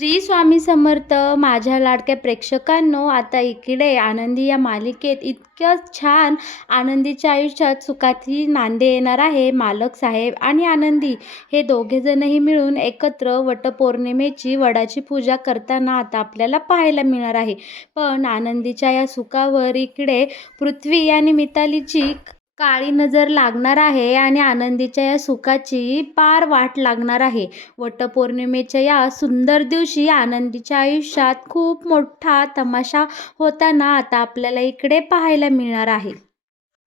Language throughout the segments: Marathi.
श्री स्वामी समर्थ. माझ्या लाडक्या प्रेक्षकांनो, आता इकडे आनंदी या मालिकेत इतक्या छान आनंदीच्या आयुष्यात सुखाची नांदी येणार आहे. मालक साहेब आणि आनंदी हे दोघेजणही मिळून एकत्र वटपौर्णिमेची वडाची पूजा करताना आता आपल्याला पाहायला मिळणार आहे. पण आनंदीच्या या सुखावर इकडे पृथ्वी आणि मितालीची काळी नजर लागणार आहे आणि आनंदीच्या या सुखाची पार वाट लागणार आहे. वटपौर्णिमेच्या या सुंदर दिवशी आनंदीच्या आयुष्यात खूप मोठा तमाशा होताना आता आपल्याला इकडे पाहायला मिळणार आहे.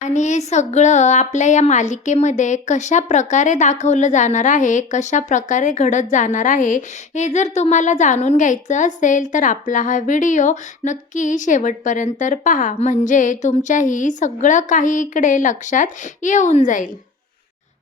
आणि हे सगळं आपल्या या मालिकेमध्ये कशा प्रकारे दाखवलं जाणार आहे, कशा प्रकारे घडत जाणार आहे, हे जर तुम्हाला जाणून घ्यायचं असेल तर आपला हा व्हिडिओ नक्की शेवटपर्यंत पहा. म्हणजे तुमच्याही सगळं काही इकडे लक्षात येऊन जाईल.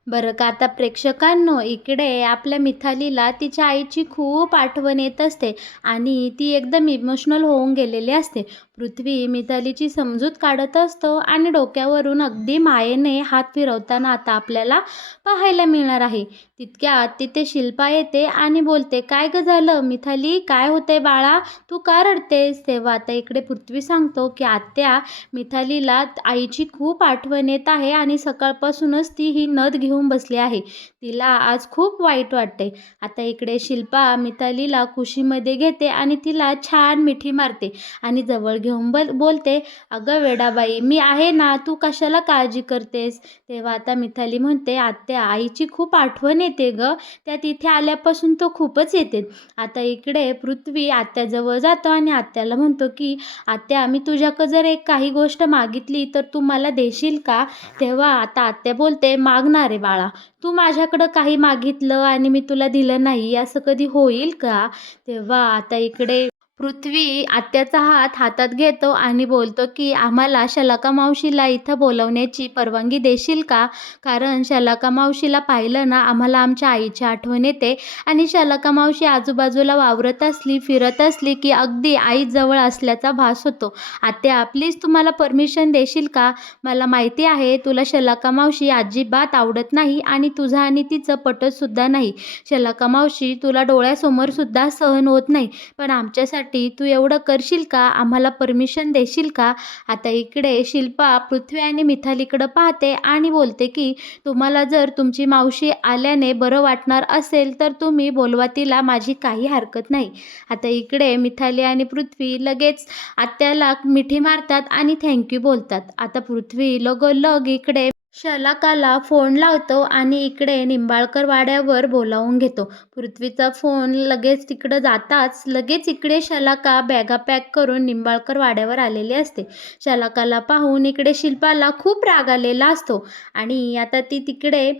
बरं का, आता प्रेक्षकांनो, इकडे आपल्या मिथालीला तिच्या आईची खूप आठवण येत असते आणि ती एकदम इमोशनल होऊन गेलेली असते. पृथ्वी मितालीची समजूत काढत असतो आणि डोक्यावरून अगदी मायेने हात फिरवताना आता आपल्याला पाहायला मिळणार आहे. तितक्यात तिथे शिल्पा येते आणि बोलते, काय ग झालं मिथाली, काय होतंय बाळा, तू का रडतेस? तेव्हा आता इकडे पृथ्वी सांगतो की आत्या, मिथालीला आईची खूप आठवण येत आहे आणि सकाळपासूनच ती ही नथ घेऊन बसली आहे. तिला आज खूप वाईट वाटते. आता इकडे शिल्पा मितालीला कुशीमध्ये घेते आणि तिला छान मिठी मारते आणि जवळ घेऊन बोलते, अगं वेडाबाई, मी आहे ना, तू कशाला काळजी करतेस? तेव्हा आता मिताली म्हणते, आत्या, आईची खूप आठवण येते ग, त्या तिथे आल्यापासून तो खूपच येते. आता इकडे पृथ्वी आत्याजवळ जातो आणि आत्याला म्हणतो की आत्या, मी तुझ्याकडे जर एक काही गोष्ट मागितली तर तू मला देशील का? तेव्हा आता आत्या बोलते, मागणार आहे बाळा, तू माझ्याकडं काही मागितलं आणि मी तुला दिलं नाही, असं कधी होईल का? तेव्हा आता इकडे पृथ्वी आत्याचा हात हातात घेतो आणि बोलतो की आम्हाला शलाका मावशीला इथं बोलवण्याची परवानगी देशील का? कारण शलाका मावशीला पाहिलं ना, आम्हाला आमच्या आईची आठवण येते आणि शलाका मावशी आजूबाजूला वावरत असली, फिरत असली की अगदी आईजवळ असल्याचा भास होतो. आत्या, प्लीज तुम्हाला परमिशन देशील का? मला माहिती आहे तुला शलाका मावशी अजिबात आवडत नाही आणि तुझं आणि तिचं पटतसुद्धा नाही. शलाका मावशी तुला डोळ्यासमोरसुद्धा सहन होत नाही, पण आमच्यासाठी तू एवढं करशील का? आम्हाला परमिशन देशील का? आता इकडे शिल्पा पृथ्वी आणि मिथालीकडं पाहते आणि बोलते की तुम्हाला जर तुमची मावशी आल्याने बरं वाटणार असेल तर तुम्ही बोलवा तिला, माझी काही हरकत नाही. आता इकडे मिथाली आणि पृथ्वी लगेच आत्याला मिठी मारतात आणि थँक्यू बोलतात. आता पृथ्वी लगोलग इकडे शलाकाला फोन लावतो आणि इकडे निंबाळकर वाड्यावर बोलावून घेतो. पृथ्वीचा फोन लगेच तिकडं जाताच लगेच इकडे शलाका बॅगा पॅक करून निंबाळकर वाड्यावर आलेली असते. शलाकाला पाहून इकडे शिल्पाला खूप राग आलेला असतो आणि आता ती तिकडे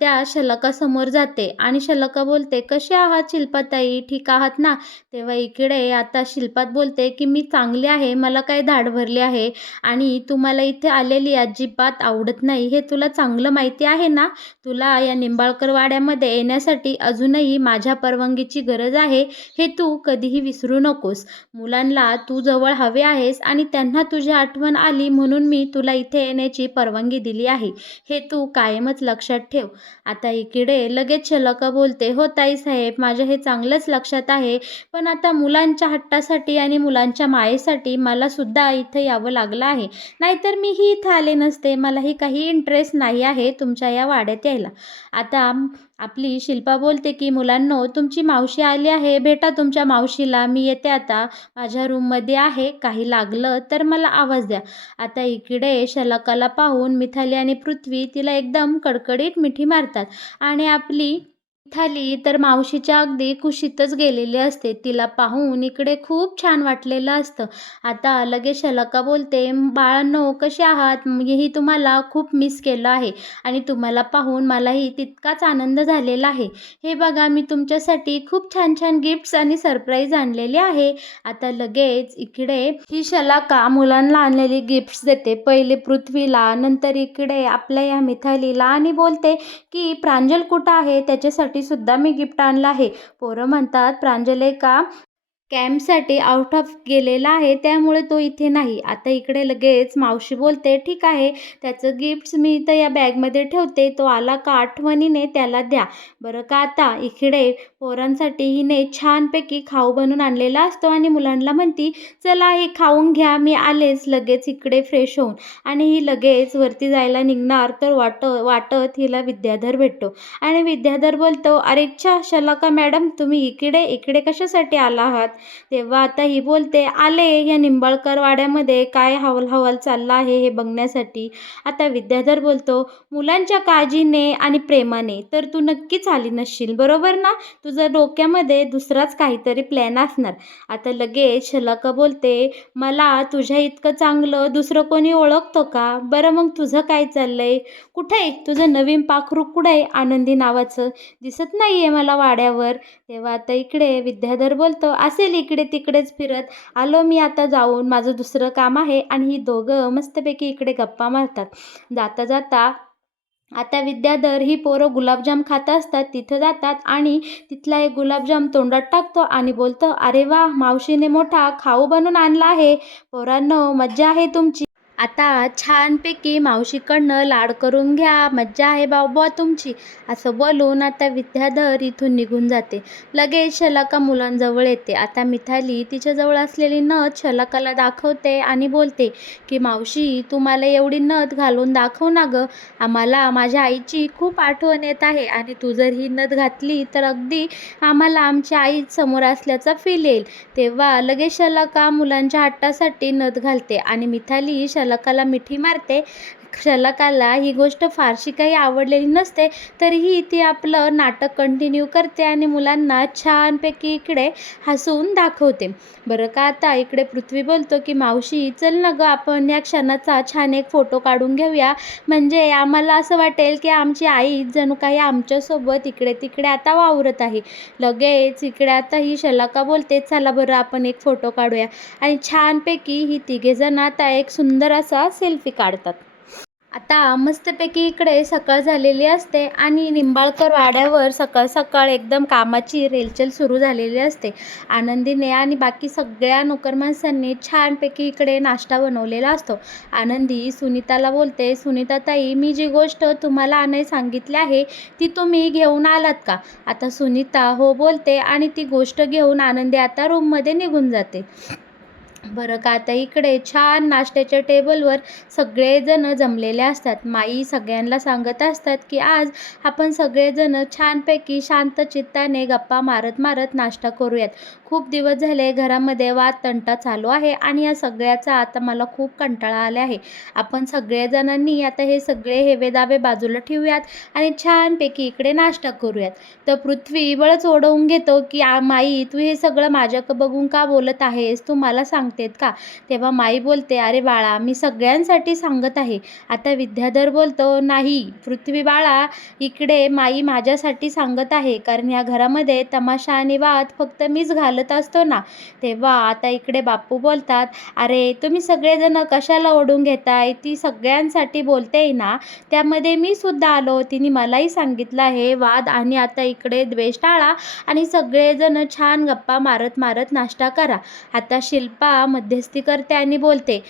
त्या शलाकासमोर जाते आणि शलाका बोलते, कसे आहात शिल्पाताई, ठीक आहात ना? तेव्हा इकडे आता शिल्पात बोलते की मी चांगली आहे, मला काय धाड भरली आहे आणि तुम्हाला इथे आलेली अजिबात आवडत नाही, हे तुला चांगलं माहिती आहे ना? तुला या निंबाळकर वाड्यामध्ये येण्यासाठी अजूनही माझ्या परवानगीची गरज आहे, हे तू कधीही विसरू नकोस. मुलांना तू जवळ हवे आहेस आणि त्यांना तुझी आठवण आली म्हणून मी तुला इथे येण्याची परवानगी दिली आहे, हे तू कायमच लक्षात ठेव. आता इकडे लगेच शलाका बोलते, हो ताईसाहेब, माझ्या हे चांगलंच लक्षात आहे, पण आता मुलांच्या हट्टासाठी आणि मुलांच्या मायेसाठी मला सुद्धा इथं यावं लागलं आहे, नाहीतर मीही इथं आले नसते. मलाही काही इंटरेस्ट नाही आहे तुमच्या या वाड्यात यायला. आता आपली शिल्पा बोलते की मुलांनो, तुमची मावशी आली आहे, भेटा तुमच्या मावशीला, मी येते आता, माझ्या रूममध्ये आहे, काही लागलं तर मला आवाज द्या. आता इकडे शलाकाला पाहून मिथाली आणि पृथ्वी तिला एकदम कडकडीत मिठी मारतात आणि आपली मिथाली तर मावशीच्या अगदी कुशीतच गेलेली असते. तिला पाहून इकडे खूप छान वाटलेलं असतं. आता लगेच शलाका बोलते, बाळांनो कसे आहात, मीही तुम्हाला खूप मिस केलं आहे आणि तुम्हाला पाहून मलाही तितकाच आनंद झालेला आहे. हे बघा, मी तुमच्यासाठी खूप छान छान गिफ्ट्स आणि सरप्राईज आणलेले आहे. आता लगेच इकडे ही शलाका मुलांना आणलेली गिफ्ट्स देते. पहिले पृथ्वीला, नंतर इकडे आपल्या या मिथालीला आणि बोलते की प्रांजल कुठं आहे, त्याच्यासाठी सुद्धा मी गिफ्ट आणलं आहे. पोरं म्हणतात, प्रांजल का कॅम्पसाठी आउट ऑफ गेलेला आहे, त्यामुळे तो इथे नाही. आता इकडे लगेच मावशी बोलते, "ठीक आहे, त्याचं गिफ्ट्स मी इथं या बॅगमध्ये ठेवते. तो आला का आठवणीने त्याला द्या." बरं का आता इकडे पोरांसाठी हिने छानपैकी खाऊ बनवून आणलेला असतो आणि मुलांना म्हणती, "चला हे खाऊन घ्या, मी आलेच लगेच इकडे फ्रेश होऊन." आणि ही लगेच वरती जायला निघणार तर वाटत हिला विद्याधर भेटतो आणि विद्याधर बोलतो, "अरे च्छा, शलाका मॅडम तुम्ही इकडे इकडे कशासाठी आला आहात?" तेव्हा आता ही बोलते, "आले या निंबाळकर वाड्यामध्ये काय हवाल चालला आहे हे बघण्यासाठी." आता विद्याधर बोलतो, "मुलांच्या काळजीने आणि प्रेमाने तर तू नक्कीच आली नसशील, बरोबर ना? तुझ्या डोक्यामध्ये दुसराच काहीतरी प्लॅन असणार." आता लगेच शलाका बोलते, "मला तुझ्या इतकं चांगलं दुसरं कोणी ओळखतो का? बरं मग तुझं काय चाललंय? कुठे आहे तुझं नवीन पाखरू? कुठे आहे आनंदी नावाचं? दिसत नाहीये मला वाड्यावर." तेव्हा आता इकडे विद्याधर बोलतो, "असेल इकडे तिकडेच फिरत. आलो मी आता जाऊन, माझं दुसरं काम आहे." आणि ही दोघं मस्तपैकी इकडे गप्पा मारतात. जाता जाता आता विद्याधर ही पोरं गुलाबजाम खात असतात. तिथं जातात आणि तिथला एक गुलाबजाम तोंडात टाकतो आणि बोलतो, "अरे वा, मावशीने मोठा खाऊ बनवून आणला आहे. पोरांनो मज्जा आहे तुमची. आता छानपैकी मावशीकडनं लाड करून घ्या, मज्जा आहे बाबा तुमची." असं बोलून आता विद्याधर इथून निघून जाते. लगेच शलाका मुलांजवळ येते. आता मिथाली तिच्याजवळ असलेली नथ शलाकाला दाखवते आणि बोलते की, "मावशी तू मला एवढी नथ घालून दाखव ना गं. आम्हाला माझ्या आईची खूप आठवण येत आहे आणि तू जर ही नथ घातली तर अगदी आम्हाला आमच्या आई समोर असल्याचा फील येईल." तेव्हा लगेच शलाका मुलांच्या हट्टासाठी नथ घालते आणि मिथाली शलाकाला मिठी मारते. शलाकाला ही गोष्ट फारशी काही आवडलेली नसते, तरीही ती आपलं नाटक कंटिन्यू करते आणि मुलांना छानपैकी इकडे हसवून दाखवते. बरं का आता इकडे पृथ्वी बोलतो की, "मावशी चल ना गं, आपण या क्षणाचा छान एक फोटो काढून घेऊया. म्हणजे आम्हाला असं वाटेल की आमची आई जणू काही आमच्यासोबत इकडे तिकडे आता वावरत आहे." लगेच इकडे आता ही शलाका बोलते, "चला बरं आपण एक फोटो काढूया." आणि छानपैकी ही तिघेजण आता एक सुंदर असा सेल्फी काढतात. आता मस्तपैकी इकडे सकाळ झालेली असते आणि निंबाळकर वाड्यावर सकाळ सकाळ एकदम कामाची रेलचेल सुरू झालेली असते. आनंदीने आणि बाकी सगळ्या नोकर माणसांनी छानपैकी इकडे नाश्ता बनवलेला असतो. आनंदी सुनीताला बोलते, "सुनीताताई, मी जी गोष्ट तुम्हाला आणायला सांगितली आहे ती तुम्ही घेऊन आलात का?" आता सुनीता हो बोलते आणि ती गोष्ट घेऊन आनंदी आता रूममध्ये निघून जाते. बरं का आता इकडे छान नाश्त्याच्या टेबलवर सगळेजण जमलेले असतात. माई सगळ्यांना सांगत असतात की आज आपण सगळेजण छानपैकी शांत चित्ताने गप्पा मारत मारत नाश्ता करूयात. खूप दिवस झाले घरामध्ये वाद तंटा चालू आहे आणि या सगळ्याचा आता मला खूप कंटाळा आला आहे. आपण सगळेजणांनी आता हे सगळे हेवेदावे बाजूला ठेवूयात आणि छानपैकी इकडे नाश्ता करूयात." तर पृथ्वी बळच ओढवून घेतो की, माई तू हे सगळं माझ्याकडं बघून का बोलत आहेस? तू मला सांगतेत का?" तेव्हा माई बोलते, "अरे बाळा, मी सगळ्यांसाठी सांगत आहे." आता विद्याधर बोलतो, "नाही पृथ्वी बाळा, इकडे माई माझ्यासाठी सांगत आहे, कारण या घरामध्ये तमाशा आणि वाद फक्त मीच घालत असतो ना." तेव्हा आता इकडे बापू बोलतात, "अरे तुम्ही सगळेजण कशाला ओढून घेताय? ती सगळ्यांसाठी बोलते ना, त्यामध्ये मी सुद्धा आलो. तिने मलाही सांगितलं आहे वाद आणि आता इकडे द्वेष टाळा आणि सगळेजण छान गप्पा मारत मारत नाश्ता करा." आता शिल्पा मध्यस्थी करते आणि बोलते,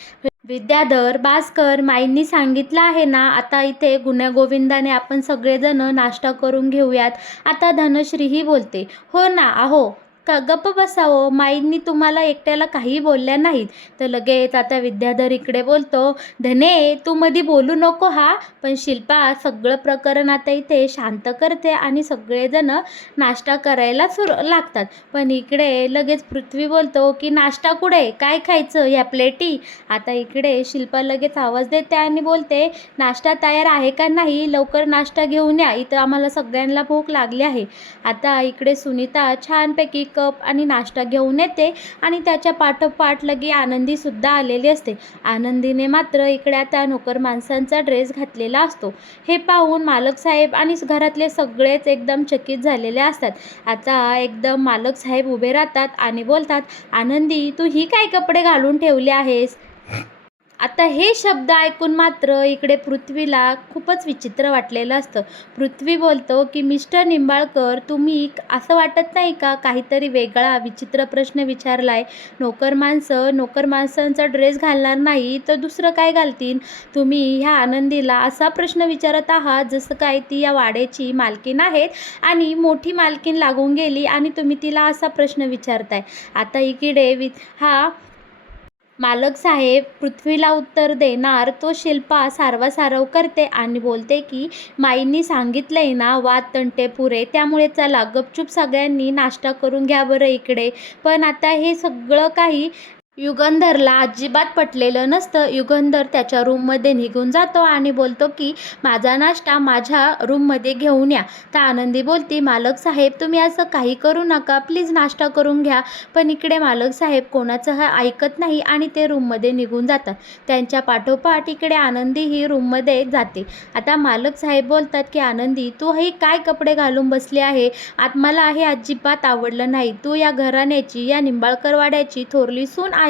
"विद्याधर, भास्कर, माईंनी सांगितलं आहे ना, आता इथे गुण्यागोविंदाने आपण सगळेजण नाश्ता करून घेऊयात." आता धनश्रीही बोलते, "हो ना, अहो गप्प बसावं, माईंनी तुम्हाला एकट्याला काही बोलल्या नाहीत." तर लगेच आता विद्याधर इकडे बोलतो, "धने तू मध्ये बोलू नको हा." पण शिल्पा सगळं प्रकरण आता इथे शांत करते आणि सगळेजण नाश्ता करायला लागतात. पण इकडे लगेच पृथ्वी बोलतो की, "नाश्ता कुठे? काय खायचं? ह्या प्लेटी?" आता इकडे शिल्पा लगेच आवाज देते आणि बोलते, "नाश्ता तयार आहे का नाही? लवकर नाश्ता घेऊन या, इथं आम्हाला सगळ्यांना भूक लागली आहे." आता इकडे सुनीता छानपैकी कप आणि नाश्ता घेऊन येते आणि त्याच्या पाठोपाठ लगे आनंदीसुद्धा आलेली असते. आनंदीने मात्र इकडे आता नोकर माणसांचा ड्रेस घातलेला असतो. हे पाहून मालक साहेब आणि घरातले सगळेच एकदम चकित झालेले असतात. आता एकदम मालक साहेब उभे राहतात आणि बोलतात, "आनंदी, तू ही काय कपडे घालून ठेवले आहेस?" आता हे शब्द ऐकून मात्र इकडे पृथ्वीला खूपच विचित्र वाटलेलं असतं. पृथ्वी बोलतो की मिस्टर निंबाळकर, तुम्ही असं वाटत नाही का काहीतरी वेगळा विचित्र प्रश्न विचारलाय? नोकर माणसांचा ड्रेस घालणार नाही तर दुसरं काय घालतील? तुम्ही ह्या आनंदीला असा प्रश्न विचारत आहात जसं काय ती या वाड्याची मालकीण आहेत आणि मोठी मालकीण लागून गेली आणि तुम्ही तिला असा प्रश्न विचारताय. आता इकडे हा मालक साहेब पृथ्वीला उत्तर देणार तो शिल्पा सारवासारव करते आणि बोलते की माईंनी सांगितलंय ना, वाद तंटे पुरे, त्यामुळे चला गपचूप सगळ्यांनी नाश्ता करून घ्या बरं इकडे. पण आता हे सगळं काही युगंधरला अजिबात पटलेलं नसतं. युगंधर त्याच्या रूममध्ये निघून जातो आणि बोलतो की माझा नाश्ता माझ्या रूममध्ये घेऊन या. तर आनंदी बोलती, मालक साहेब तुम्ही असं काही करू नका, प्लीज नाश्ता करून घ्या. पण इकडे मालक साहेब कोणाचं ऐकत नाही आणि ते रूममध्ये निघून जातात. त्यांच्या पाठोपाठ इकडे आनंदी ही रूममध्ये जाते. आता मालक साहेब बोलतात की आनंदी, तू हे काय कपडे घालून बसली आहे? मला हे अजिबात आवडलं नाही. तू या घराण्याची, या निंबाळकरवाड्याची थोरली सून आहेस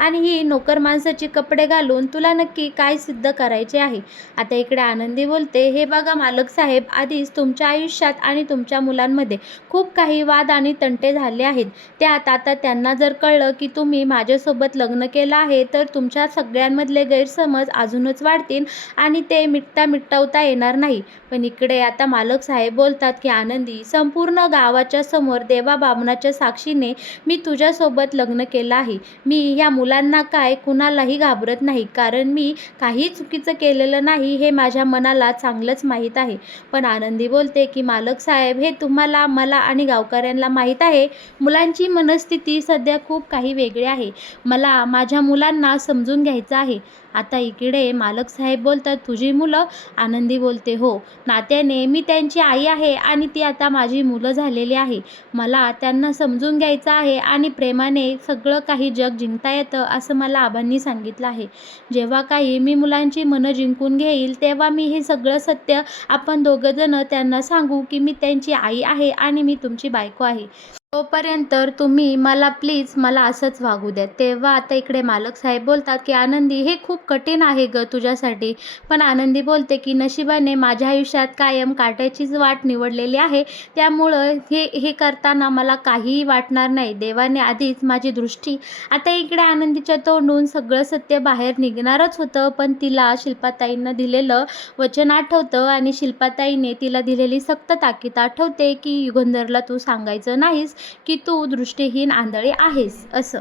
आणि ही नोकर माणसाची कपडे घालून तुला नक्की काय सिद्ध करायचे आहे? आता इकडे आनंदी बोलते, हे बघा मालक साहेब, आधीच तुमच्या आयुष्यात आणि तुमच्या मुलांमध्ये खूप काही वाद आणि तंटे झाले आहेत. त्यात आता त्यांना जर कळलं की तुम्ही माझ्यासोबत लग्न केलं आहे तर तुमच्या सगळ्यांमधले गैरसमज अजूनच वाढतील आणि ते मिटवता येणार नाही. पण इकडे आता मालक साहेब बोलतात की आनंदी, संपूर्ण गावाच्या समोर देवा बामणाच्या साक्षीने मी तुझ्यासोबत लग्न केलं आहे. मी ह्या मुलांना काय कुणालाही घाबरत नाही, कारण मी काही चुकीचं केलेलं नाही हे माझ्या मनाला चांगलंच माहीत आहे. पण आनंदी बोलते की मालक साहेब, हे तुम्हाला, मला आणि गावकऱ्यांना माहीत आहे. मुलांची मनस्थिती सध्या खूप काही वेगळी आहे. मला माझ्या मुलांना समजून घ्यायचं आहे. आता इकडे मालक साहेब बोलतात, तुझी मुलं? आनंदी बोलते, हो, नात्याने मी त्यांची आई आहे आणि ती आता माझी मुलं झालेली आहे. मला त्यांना समजून घ्यायचं आहे आणि प्रेमाने सगळं काही जग जिंकता येतं असं मला आबांनी सांगितलं आहे. जेव्हा काही मी मुलांची मनं जिंकून घेईल तेव्हा मी हे सगळं सत्य आपण दोघंजणं त्यांना सांगू की मी त्यांची आई आहे आणि मी तुमची बायको आहे. तोपर्यंत तुम्ही मला प्लीज मला असंच वागू द्या. तेव्हा आता इकडे मालक साहेब बोलतात की आनंदी, हे खूप कठीण आहे गं तुझ्यासाठी. पण आनंदी बोलते की नशिबाने माझ्या आयुष्यात कायम काट्याचीच वाट निवडलेली आहे, त्यामुळं हे हे करताना मला काहीही वाटणार नाही. देवाने आधीच माझी दृष्टी. आता इकडे आनंदीच्या तोंडून सगळं सत्य बाहेर निघणारच होतं, पण तिला शिल्पाताईंना दिलेलं वचन आठवतं आणि शिल्पाताईने तिला दिलेली सक्त ताकीद आठवते की युगंधरला तू सांगायचं नाहीस की तू दृष्टीहीन आंधळी आहेस असं.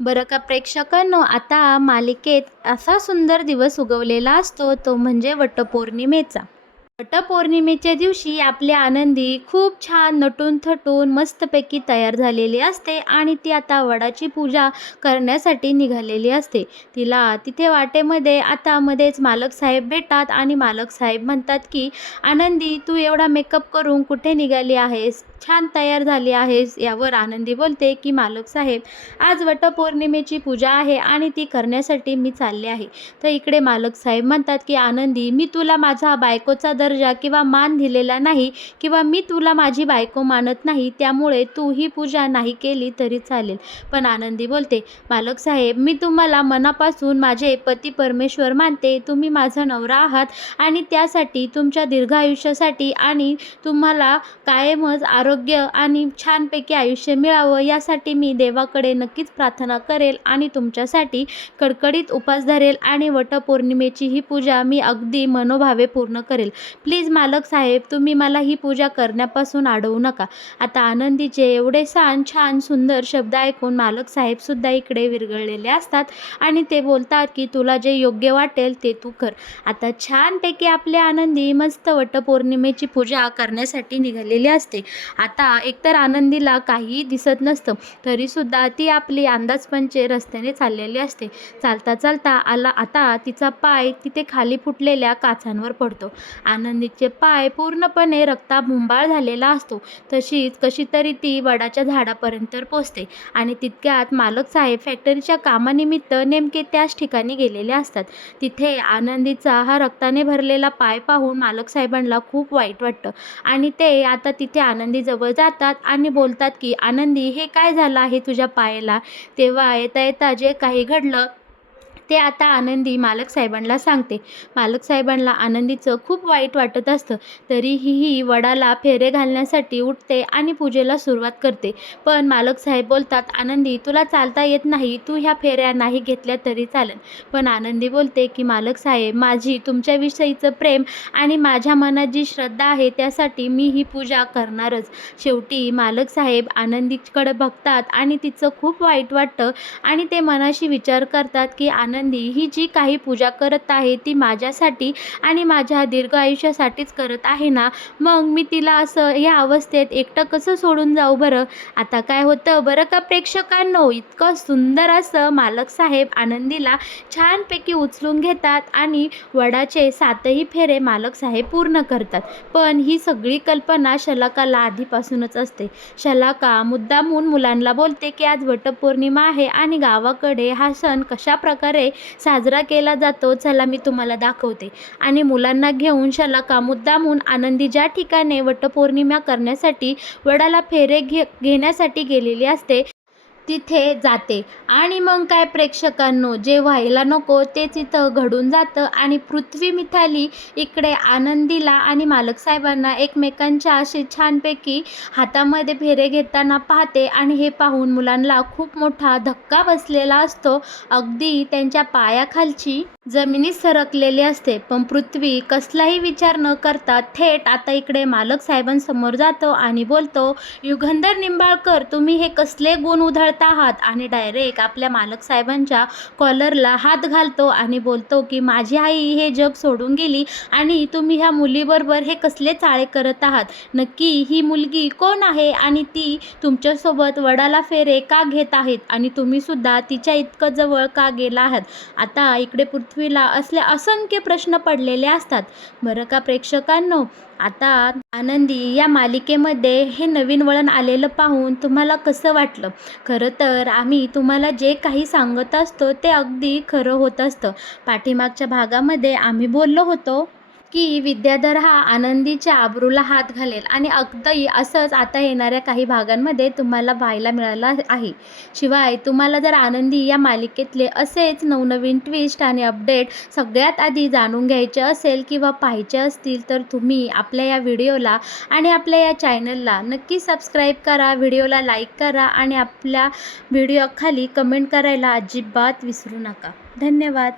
बरं का प्रेक्षकांनो, आता मालिकेत असा सुंदर दिवस उगवलेला असतो, तो म्हणजे वटपौर्णिमेचा. वटपौर्णिमेच्या दिवशी आपली आनंदी खूप छान नटून थटून मस्तपैकी तयार झालेली असते आणि ती आता वडाची पूजा करण्यासाठी निघालेली असते. तिला तिथे वाटेमध्ये आता मध्येच मालक साहेब भेटतात आणि मालक साहेब म्हणतात की आनंदी, तू एवढा मेकअप करून कुठे निघाली आहेस? छान तयार झाली आहेस. यावर आनंदी बोलते की मालक साहेब, आज वटपौर्णिमेची पूजा आहे आणि ती करण्यासाठी मी चालले आहे. तर इकडे मालक साहेब म्हणतात की आनंदी, मी तुला माझा बायकोचा दर्जा किंवा मान दिलेला नाही किंवा मी तुला माझी बायको मानत नाही, त्यामुळे तू ही पूजा नाही केली तरी चालेल. पण आनंदी बोलते, मालक साहेब, मी तुम्हाला मनापासून माझे पती परमेश्वर मानते. तुम्ही माझा नवरा आहात आणि त्यासाठी तुमच्या दीर्घ आयुष्यासाठी आणि तुम्हाला कायमच आरोग्य आणि छानपैकी आयुष्य मिळावं यासाठी मी देवाकडे नक्कीच प्रार्थना करेल आणि तुमच्यासाठी कडकडीत उपास धरेल आणि वटपौर्णिमेची ही पूजा मी अगदी मनोभावे पूर्ण करेल. प्लीज मालक साहेब, तुम्ही मला ही पूजा करण्यापासून अडवू नका. आता आनंदीचे एवढे छान सुंदर शब्द ऐकून मालक साहेबसुद्धा इकडे विरघळलेले असतात आणि ते बोलतात की तुला जे योग्य वाटेल ते तू कर. आता छानपैकी आपले आनंदी मस्त वटपौर्णिमेची पूजा करण्यासाठी निघालेली असते. आता एकतर आनंदीला काहीही दिसत नसतं, तरीसुद्धा ती आपली अंदाजपंचे रस्त्याने चाललेली असते. चालता चालता आता तिचा पाय तिथे खाली फुटलेल्या काचांवर पडतो. आनंदीचे पाय पूर्णपणे रक्ताबंबाळ झालेला असतो. तशीच कशी तरी ती वडाच्या झाडापर्यंत पोचते आणि तितक्यात मालक साहेब फॅक्टरीच्या कामानिमित्त नेमके त्याच ठिकाणी गेलेले असतात. तिथे आनंदीचा हा रक्ताने भरलेला पाय पाहून मालक साहेबांना खूप वाईट वाटतं आणि ते आता तिथे आनंदीजवळ जातात आणि बोलतात की आनंदी, हे काय झालं आहे तुझ्या पायाला? तेव्हा येता येता जे काही घडलं ते आता आनंदी मालक साहेबांना सांगते. मालक साहेबांना आनंदीचं खूप वाईट वाटत असतं. तरीही ही वडाला फेरे घालण्यासाठी उठते आणि पूजेला सुरुवात करते. पण मालक साहेब बोलतात, "आनंदी, तुला चालता येत नाही. तू ह्या फेऱ्या नाही घेतल्या तरी चालेल." पण आनंदी बोलते की मालक साहेब, माझी तुमच्याविषयीचं प्रेम आणि माझ्या मनात जी श्रद्धा आहे त्यासाठी मी ही पूजा करणारच. शेवटी मालक साहेब आनंदीकडे बघतात आणि तिचं खूप वाईट वाटतं आणि ते मनाशी विचार करतात की आनंदी ही जी काही पूजा करत आहे ती माझ्यासाठी आणि माझ्या दीर्घ आयुष्यासाठीच करत आहे ना, मग मी तिला असं या अवस्थेत एकटं कसं सोडून जाऊ बरं. आता काय होतं बरं का प्रेक्षकांनो, इतकं सुंदर असं मालक साहेब आनंदीला छानपैकी उचलून घेतात आणि वडाचे 7ही फेरे मालक साहेब पूर्ण करतात. पण ही सगळी कल्पना शलाकाला आधीपासूनच असते. शलाका मुद्दामून मुलांना बोलते की आज वटपौर्णिमा आहे आणि गावाकडे हा सण कशा प्रकारे साजरा केला जातो, चला मी तुम्हाला दाखवते. आणि मुलांना घेऊन शलाका मुद्दामून आनंदी ज्या ठिकाणी वटपौर्णिमा करण्यासाठी वडाला फेरे घेण्यासाठी गेलेली असते तिथे जाते. आणि मग काय प्रेक्षकांनो, जे व्हायला नको तेच इथं घडून जातं आणि पृथ्वी मिथाली इकडे आनंदीला आणि मालक साहेबांना एकमेकांच्या अशी छानपैकी हातामध्ये फेरे घेताना पाहते आणि हे पाहून मुलांना खूप मोठा धक्का बसलेला असतो. अगदी त्यांच्या पायाखालची जमिनीत सरकलेली असते. पण पृथ्वी कसलाही विचार न करता थेट आता इकडे मालक साहेबांसमोर जातो आणि बोलतो, युगंधर निंबाळकर, तुम्ही हे कसले गुण उधळता आहात. आणि डायरेक्ट आपल्या मालक साहेबांच्या कॉलरला हात घालतो आणि बोलतो की माझी आई हे जग सोडून गेली आणि तुम्ही ह्या मुलीबरोबर हे कसले चाळे करत आहात. नक्की ही मुलगी कोण आहे आणि ती तुमच्यासोबत वडाला फेरे का घेत आहेत आणि तुम्ही सुद्धा तिच्या इतकं जवळ का गेला आहात. आता इकडे पृथ्वीला असले असंख्य प्रश्न पडलेले असतात बरं का प्रेक्षकांनो. आता आनंदी या मालिकेमध्ये हे नवीन वळण आलेलं पाहून तुम्हाला कसं वाटलं. खरं तर आम्ही तुम्हाला जे काही सांगत असतो ते अगदी खरं होत असतं. पाठीमागच्या भागामध्ये आम्ही बोललो होतो की विद्याधर हा आनंदीच्या अब्रूला हात घालेल आणि अगदी असंच आता येणाऱ्या काही भागांमध्ये तुम्हाला पाहायला मिळालं आहे. शिवाय तुम्हाला जर आनंदी या मालिकेतले असेच नवनवीन ट्विस्ट आणि अपडेट सगळ्यात आधी जाणून घ्यायचे असेल किंवा पाहायचे असतील तर तुम्ही आपल्या या व्हिडिओला आणि आपल्या या चॅनलला नक्की सबस्क्राईब करा, व्हिडिओला लाईक करा आणि आपल्या व्हिडिओ खाली कमेंट करायला अजिबात विसरू नका. धन्यवाद.